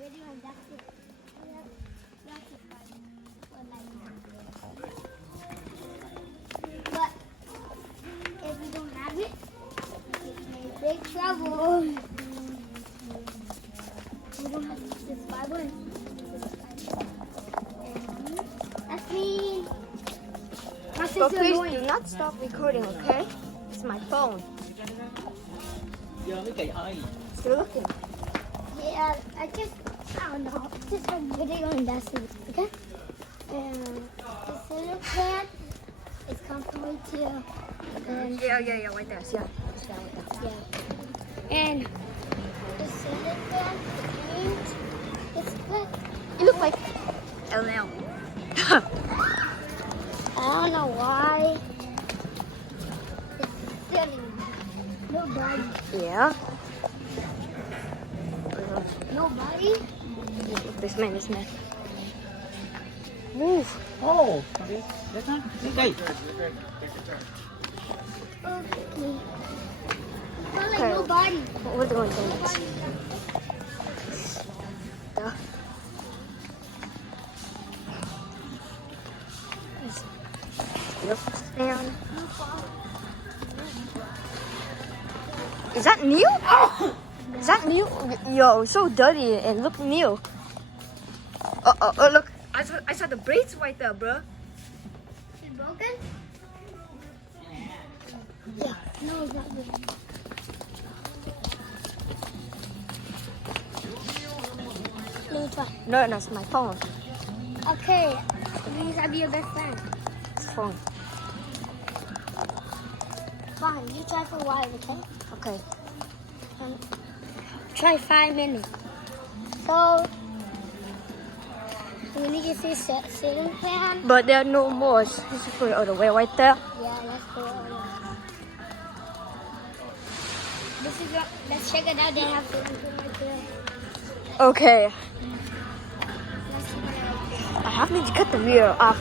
video and that's it. That's it. But if we don't have it, it's in big trouble. We don't have this Bible and that's me. My But sister please annoying. do not stop recording, okay? It's my phone. Giờ mới kỳ ơi. Still looking. Yeah, I don't know, just a video and that's it, okay? And the ceiling fan is comfortable too. And Yeah, right there. Yeah. It's down right there. yeah. And the ceiling fan, it's good. You look like LL. I don't know why. It's silly. Nobody. Yeah. Nobody? Look, this man. Move. Ồ, đấy thôi, cái cây. Okay. Not like Okay. nobody. We're going to next. Duh. Yep. Down. Is that new? Is that new? Yo, so dirty and look new. Oh, look. I saw the braids right there, bro. Is it broken? Yeah. No, it's not broken. Let me try. No, that's my phone. Okay. Please, I'll be your best friend. It's phone. Fine. You try for a while, okay? Okay. Try 5 minutes. So, we need to see ceiling fan. But there are no more. This is for the other way right there. Yeah, let's go. Let's check it out. They have ceiling fan right there. Okay. Let's check it out. I have to cut the mirror off.